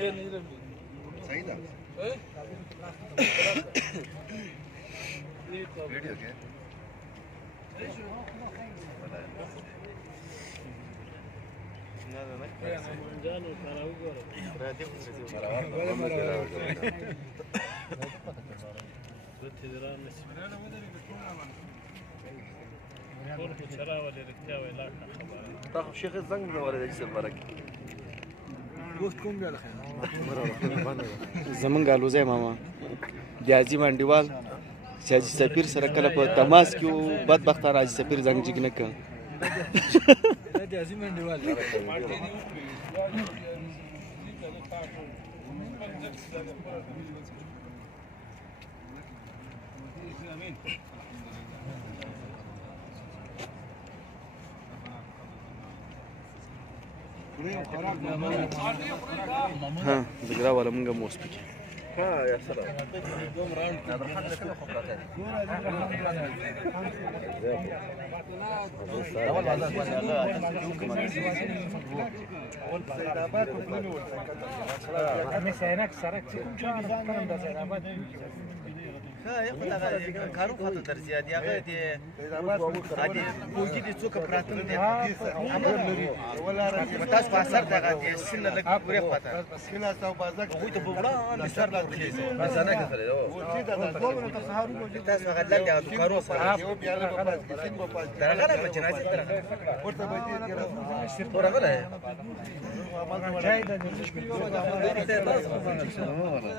सही था वीडियो क्या طاقم شيخ الزنق ولا يجلس البركة وقتكم بیا خیر زمونږ الوزی ماما جازي منډیوال چې حاجي سفیر سره کله په تماس کې و بدبختانه حاجي سفیر زنګ جګ نه کړ دا جازي منډیوال ها زګرا والا مونږه مو سپیکه ها يا سلام يوم راوند هذا الحمد لله خبرتين ها يقول لك كانوا خاطر درسيات يا اخي دي هذه بوجي دي څوک پراتل دي ولا متاس پاسر دغه دي سن لګ پوره پاته سکیلا تاو بازک خو ته بوغلا نشر لا کړی مثلا کړل او چې دا دوه ته سهار وګورئ تاسو هغه لږه کارو سره یو بیا له پاس سین په پاس درغه له جنازه درغه ورته به دي کړه ورغه له چای د نشش په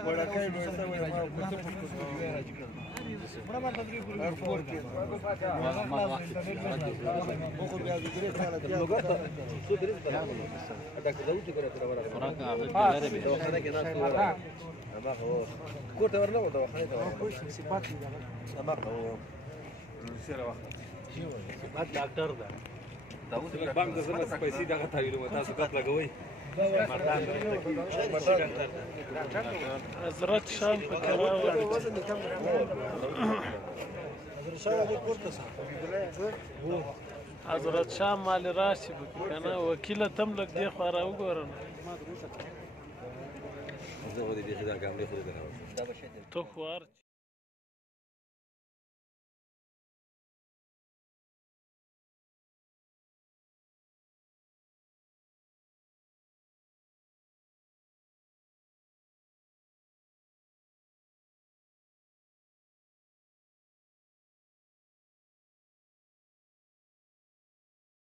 وړه کوي نو څه وایي ما څه پوښتنه حضرت شام په کراوه حضرت شام مال راشي کنه وکیل تم لګ دی خو را وګورم تو خوار